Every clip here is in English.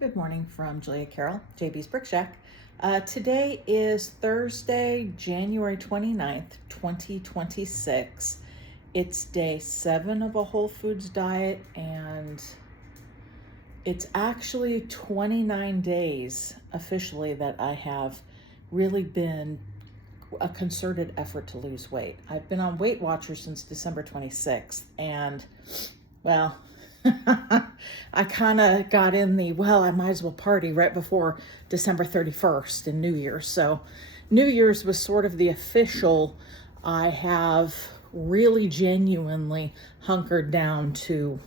Good morning from Julia Carroll, JB's Brick Shack. Today is Thursday, January 29th, 2026. It's day 7 of a Whole Foods diet, and it's actually 29 days officially that I have really been a concerted effort to lose weight. I've been on Weight Watchers since December 26th, and well, I kind of got in I might as well party right before December 31st and New Year's. So New Year's was sort of the official, I have really genuinely hunkered down to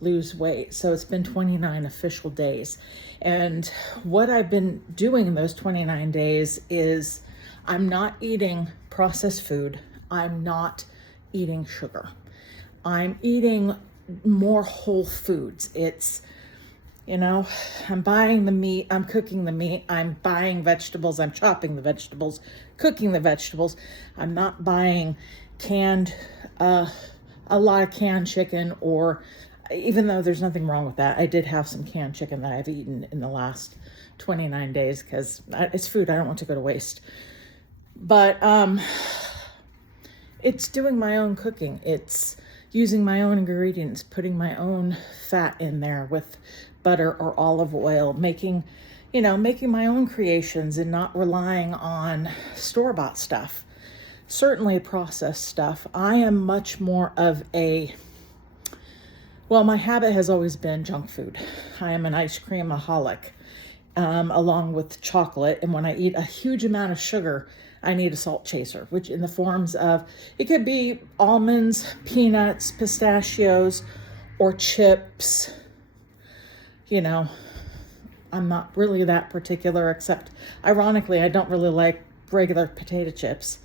lose weight. So it's been 29 official days. And what I've been doing in those 29 days is I'm not eating processed food. I'm not eating sugar. I'm eating more whole foods. It's, I'm buying the meat, I'm cooking the meat, I'm buying vegetables, I'm chopping the vegetables, cooking the vegetables. I'm not buying a lot of canned chicken, or even though there's nothing wrong with that. I did have some canned chicken that I've eaten in the last 29 days because it's food I don't want to go to waste. But it's doing my own cooking. It's using my own ingredients, putting my own fat in there with butter or olive oil, making my own creations and not relying on store-bought stuff. Certainly processed stuff. I am much more of my habit has always been junk food. I am an ice cream-aholic, along with chocolate. And when I eat a huge amount of sugar, I need a salt chaser, which in the forms of, it could be almonds, peanuts, pistachios, or chips. I'm not really that particular, except ironically, I don't really like regular potato chips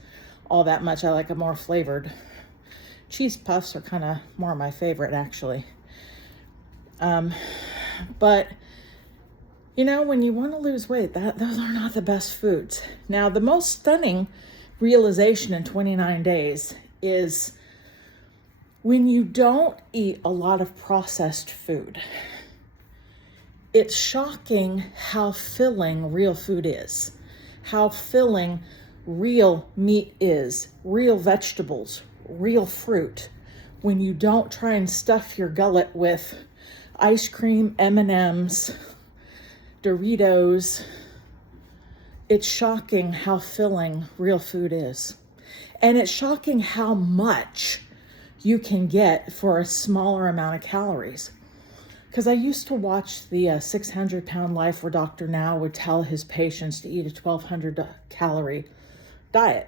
all that much. I like a more flavored. Cheese puffs are kind of more my favorite, actually. But when you want to lose weight, those are not the best foods. Now, the most stunning realization in 29 days is when you don't eat a lot of processed food, it's shocking how filling real food is, how filling real meat is, real vegetables, real fruit, when you don't try and stuff your gullet with ice cream, M&Ms, Doritos. It's shocking how filling real food is. And it's shocking how much you can get for a smaller amount of calories. Because I used to watch the 600-pound life where Dr. Now would tell his patients to eat a 1,200 calorie diet.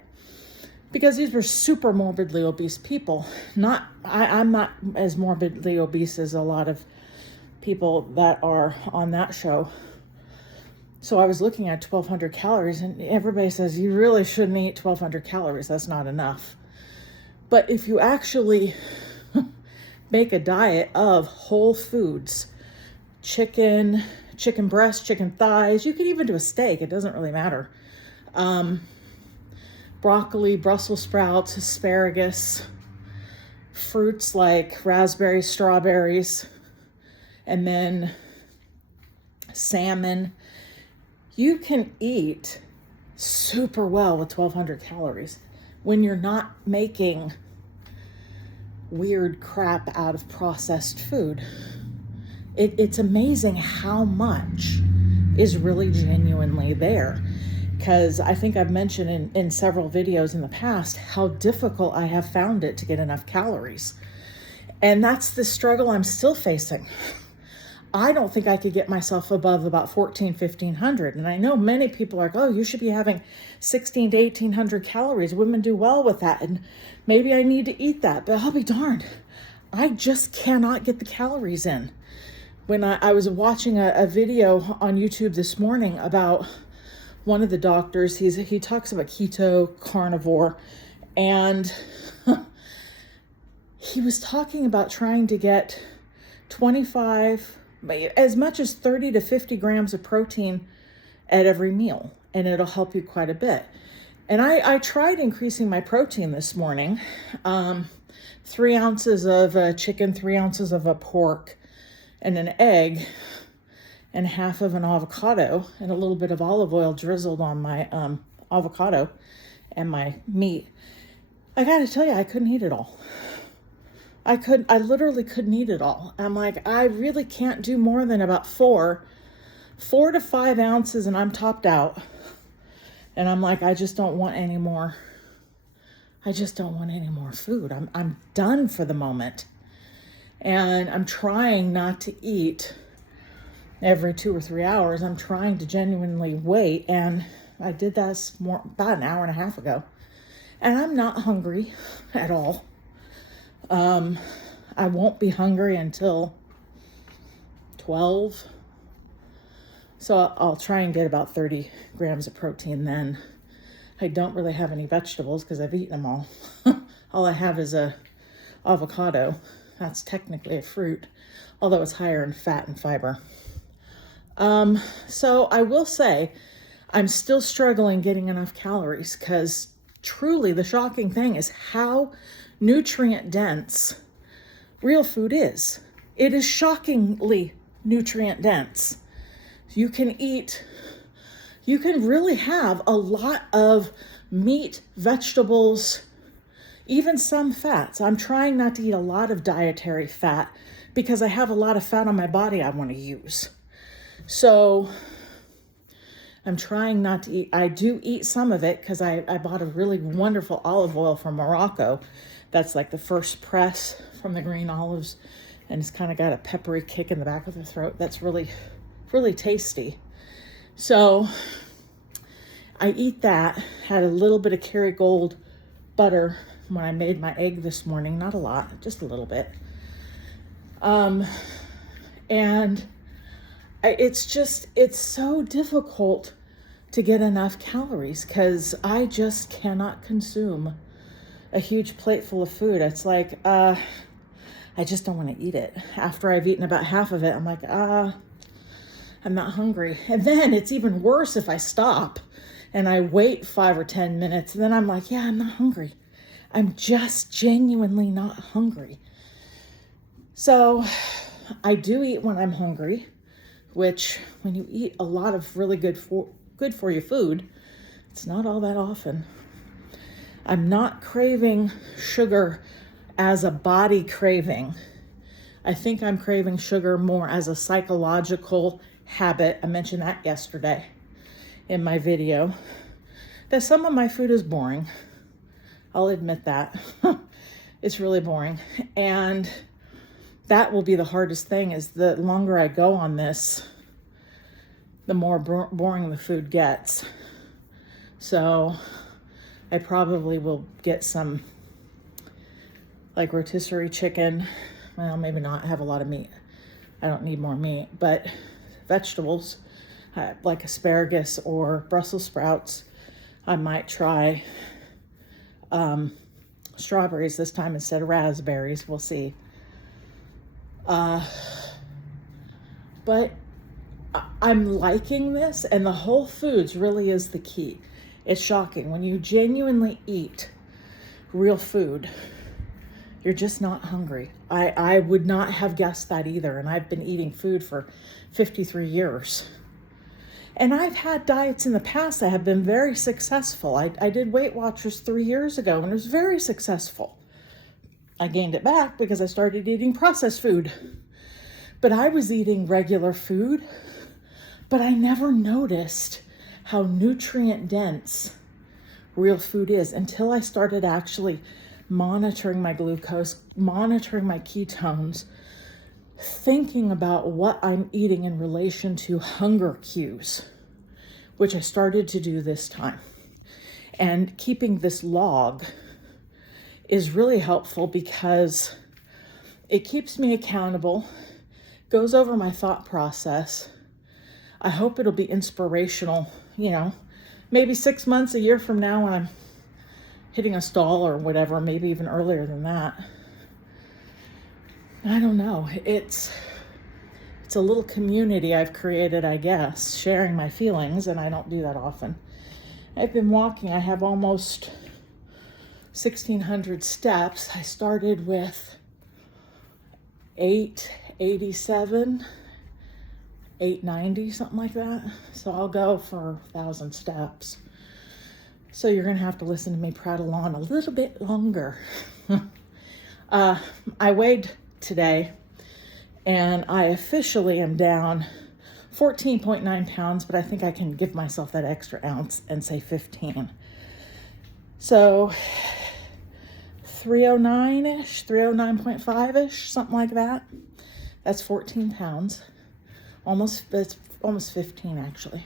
Because these were super morbidly obese people. I'm not as morbidly obese as a lot of people that are on that show. So I was looking at 1,200 calories, and everybody says you really shouldn't eat 1,200 calories. That's not enough. But if you actually make a diet of whole foods, chicken breast, chicken thighs, you could even do a steak. It doesn't really matter. Broccoli, Brussels sprouts, asparagus, fruits like raspberries, strawberries, and then salmon. You can eat super well with 1,200 calories when you're not making weird crap out of processed food. It's amazing how much is really genuinely there. Because I think I've mentioned in several videos in the past how difficult I have found it to get enough calories. And that's the struggle I'm still facing. I don't think I could get myself above about 1,500. And I know many people are like, oh, you should be having 1,600 to 1,800 calories. Women do well with that. And maybe I need to eat that, but I'll be darned. I just cannot get the calories in. When I was watching a video on YouTube this morning about one of the doctors, he talks about keto, carnivore, and he was talking about trying to get 25, as much as 30 to 50 grams of protein at every meal, and it'll help you quite a bit. And I tried increasing my protein this morning, 3 ounces of chicken, 3 ounces of a pork, and an egg. and half of an avocado and a little bit of olive oil drizzled on my avocado and my meat. I gotta tell you, I couldn't eat it all. I literally couldn't eat it all. I'm like, I really can't do more than about 4 to 5 ounces and I'm topped out. And I'm like, I just don't want any more. I just don't want any more food. I'm done for the moment. And I'm trying not to eat every 2 or 3 hours. I'm trying to genuinely wait. And I did that about an hour and a half ago. And I'm not hungry at all. I won't be hungry until 12. So I'll try and get about 30 grams of protein then. I don't really have any vegetables because I've eaten them all. All I have is a avocado. That's technically a fruit, although it's higher in fat and fiber. So I will say I'm still struggling getting enough calories because truly the shocking thing is how nutrient dense real food is. It is shockingly nutrient dense. You can really have a lot of meat, vegetables, even some fats. I'm trying not to eat a lot of dietary fat because I have a lot of fat on my body I want to use. So I'm trying not to eat. I do eat some of it because I bought a really wonderful olive oil from Morocco. That's like the first press from the green olives. And it's kind of got a peppery kick in the back of the throat. That's really, really tasty. So I eat that. Had a little bit of Kerrygold butter when I made my egg this morning. Not a lot, just a little bit. It's so difficult to get enough calories because I just cannot consume a huge plate full of food. It's like, I just don't want to eat it. After I've eaten about half of it, I'm like, I'm not hungry. And then it's even worse if I stop and I wait 5 or 10 minutes. And then I'm like, yeah, I'm not hungry. I'm just genuinely not hungry. So I do eat when I'm hungry, which when you eat a lot of really good for you food, it's not all that often. I'm not craving sugar as a body craving. I think I'm craving sugar more as a psychological habit. I mentioned that yesterday in my video. That some of my food is boring. I'll admit that. It's really boring. And that will be the hardest thing, is the longer I go on this, the more boring the food gets. So I probably will get some like rotisserie chicken. Well, maybe not. I have a lot of meat. I don't need more meat, but vegetables like asparagus or Brussels sprouts. I might try strawberries this time instead of raspberries. We'll see. But I'm liking this, and the Whole Foods really is the key. It's shocking. When you genuinely eat real food, you're just not hungry. I would not have guessed that either, and I've been eating food for 53 years. And I've had diets in the past that have been very successful. I did Weight Watchers 3 years ago, and it was very successful. I gained it back because I started eating processed food. But I was eating regular food, but I never noticed how nutrient dense real food is until I started actually monitoring my glucose, monitoring my ketones, thinking about what I'm eating in relation to hunger cues, which I started to do this time. And keeping this log is really helpful because it keeps me accountable, goes over my thought process. I hope it'll be inspirational, maybe 6 months, a year from now when I'm hitting a stall or whatever, maybe even earlier than that. I don't know. It's a little community I've created, I guess, sharing my feelings, and I don't do that often. I've been walking. I have almost 1,600 steps. I started with 887, 890, something like that. So I'll go for 1,000 steps. So you're gonna have to listen to me prattle on a little bit longer. I weighed today and I officially am down 14.9 pounds, but I think I can give myself that extra ounce and say 15. So 309-ish, 309.5-ish, something like that. That's 14 pounds. It's almost 15 actually.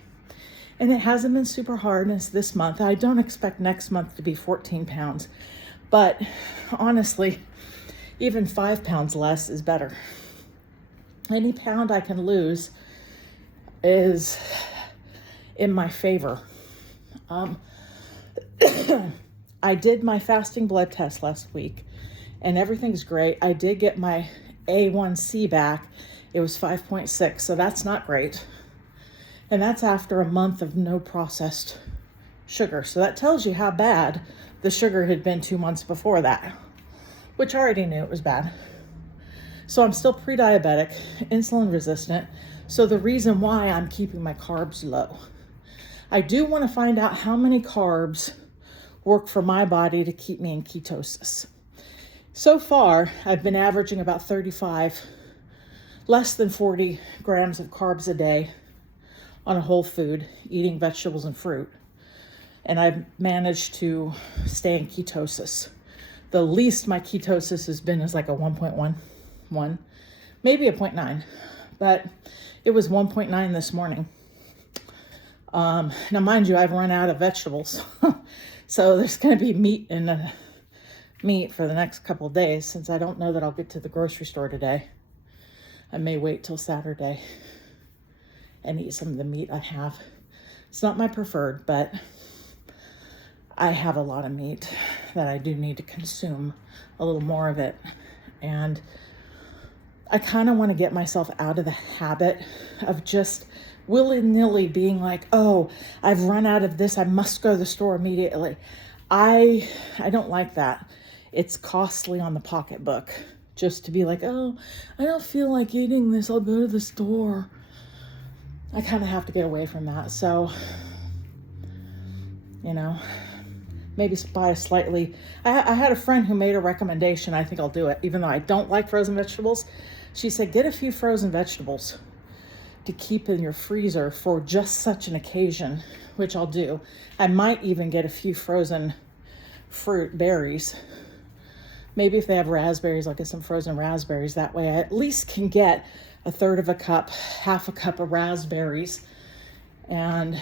And it hasn't been super hard this month. I don't expect next month to be 14 pounds, but honestly, even 5 pounds less is better. Any pound I can lose is in my favor. I did my fasting blood test last week and everything's great. I did get my A1C back. It was 5.6, so that's not great. And that's after a month of no processed sugar. So that tells you how bad the sugar had been 2 months before that, which I already knew it was bad. So I'm still pre-diabetic, insulin resistant. So the reason why I'm keeping my carbs low. I do want to find out how many carbs work for my body to keep me in ketosis. So far, I've been averaging about 35, less than 40 grams of carbs a day on a whole food, eating vegetables and fruit. And I've managed to stay in ketosis. The least my ketosis has been is like a 1.1, maybe a 0.9, but it was 1.9 this morning. Now, mind you, I've run out of vegetables. So there's going to be meat for the next couple of days since I don't know that I'll get to the grocery store today. I may wait till Saturday and eat some of the meat I have. It's not my preferred, but I have a lot of meat that I do need to consume a little more of it. And I kind of want to get myself out of the habit of just willy-nilly being like, oh, I've run out of this, I must go to the store immediately. I don't like that. It's costly on the pocketbook just to be like, oh, I don't feel like eating this, I'll go to the store. I kind of have to get away from that. So, maybe buy a slightly, I had a friend who made a recommendation. I think I'll do it, even though I don't like frozen vegetables. She said, get a few frozen vegetables to keep in your freezer for just such an occasion, which I'll do. I might even get a few frozen berries. Maybe if they have raspberries, I'll get some frozen raspberries. That way I at least can get a third of a cup, half a cup of raspberries. And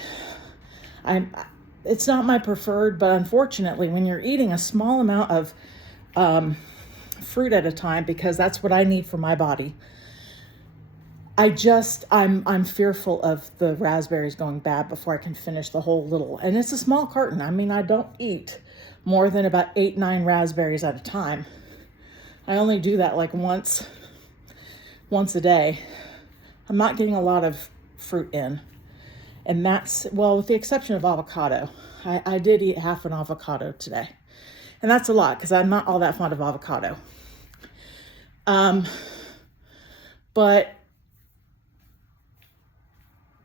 it's not my preferred, but unfortunately, when you're eating a small amount of fruit at a time, because that's what I need for my body, I'm fearful of the raspberries going bad before I can finish the whole little, and it's a small carton. I mean, I don't eat more than about 8-9 raspberries at a time. I only do that like once a day. I'm not getting a lot of fruit in. And that's, well, with the exception of avocado. I did eat half an avocado today. And that's a lot because I'm not all that fond of avocado. But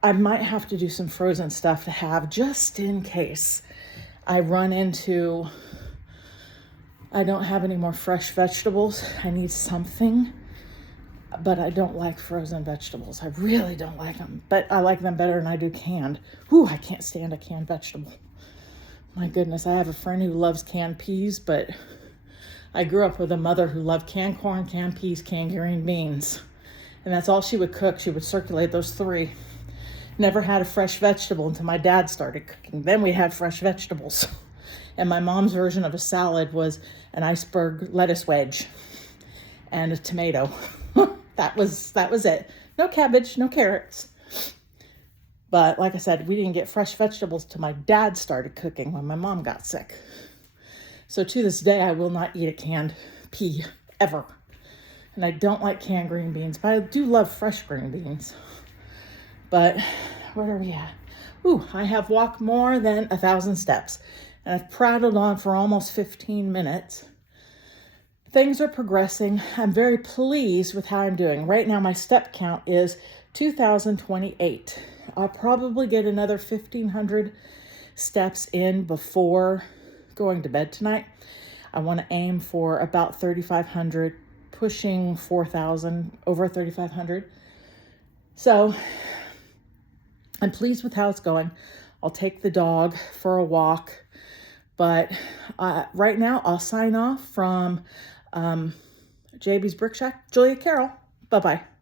I might have to do some frozen stuff to have just in case I run into, I don't have any more fresh vegetables. I need something, but I don't like frozen vegetables. I really don't like them, but I like them better than I do canned. Whew, I can't stand a canned vegetable. My goodness, I have a friend who loves canned peas, but I grew up with a mother who loved canned corn, canned peas, canned green beans. And that's all she would cook. She would circulate those three. Never had a fresh vegetable until my dad started cooking. Then we had fresh vegetables. And my mom's version of a salad was an iceberg lettuce wedge and a tomato. That was it. No cabbage, no carrots. But like I said, we didn't get fresh vegetables till my dad started cooking when my mom got sick. So to this day, I will not eat a canned pea ever. And I don't like canned green beans, but I do love fresh green beans. But where are we at? Ooh, I have walked more than 1,000 steps. And I've prattled on for almost 15 minutes. Things are progressing. I'm very pleased with how I'm doing. Right now, my step count is 2,028. I'll probably get another 1,500 steps in before going to bed tonight. I want to aim for about 3,500, pushing 4,000, over 3,500. So I'm pleased with how it's going. I'll take the dog for a walk, but right now I'll sign off from JB's Brick Shack. Julia Carroll. Bye-bye.